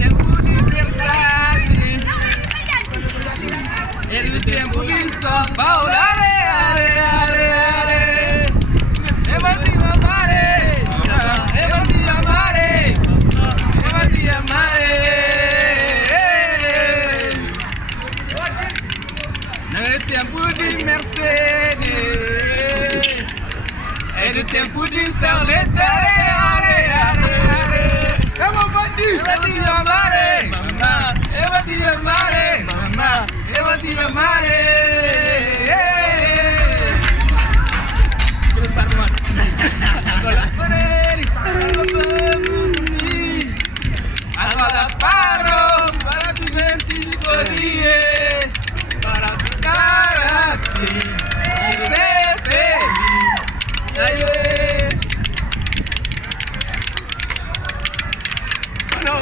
tempo de Versace. É do tempo de São Paulo. Ale, ale, ale, ale. Eu vou te amar. Eu vou te amar. Eu vou te amar. Não é tempo de Mercedes. É do tempo de Starlet. Eu vou te amar, mamá. Eu vou te amar, mamá. Eu vou te amar. Agora paro para te ver te sorrir, para ficar assim e ser feliz. Aí, não.